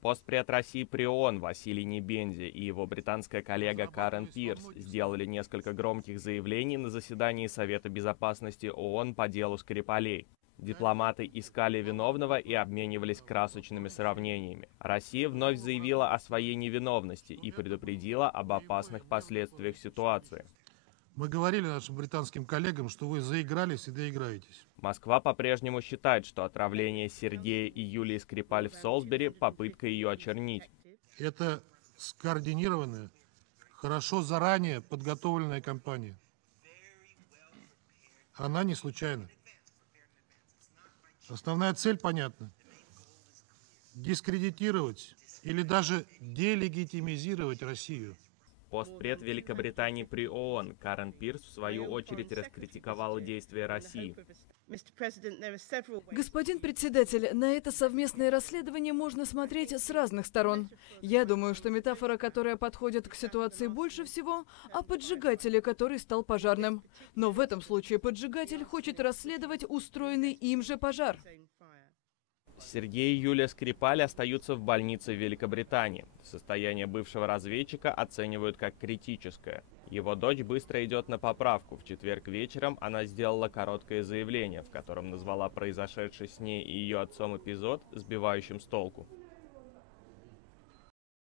Постпред России при ООН Василий Небензи и его британская коллега Карен Пирс сделали несколько громких заявлений на заседании Совета Безопасности ООН по делу Скрипалей. Дипломаты искали виновного и обменивались красочными сравнениями. Россия вновь заявила о своей невиновности и предупредила об опасных последствиях ситуации. Мы говорили нашим британским коллегам, что вы заигрались и доиграетесь. Москва по-прежнему считает, что отравление Сергея и Юлии Скрипаль в Солсбери — попытка ее очернить. Это скоординированная, хорошо заранее подготовленная кампания. Она не случайна. Основная цель понятна. Дискредитировать или даже делегитимизировать Россию. Постпред Великобритании при ООН Карен Пирс, в свою очередь, раскритиковала действия России. Господин председатель, на это совместное расследование можно смотреть с разных сторон. Я думаю, что метафора, которая подходит к ситуации больше всего, о поджигателе, который стал пожарным. Но в этом случае поджигатель хочет расследовать устроенный им же пожар. Сергей и Юлия Скрипаль остаются в больнице в Великобритании. Состояние бывшего разведчика оценивают как критическое. Его дочь быстро идет на поправку. В четверг вечером она сделала короткое заявление, в котором назвала произошедший с ней и ее отцом эпизод сбивающим с толку.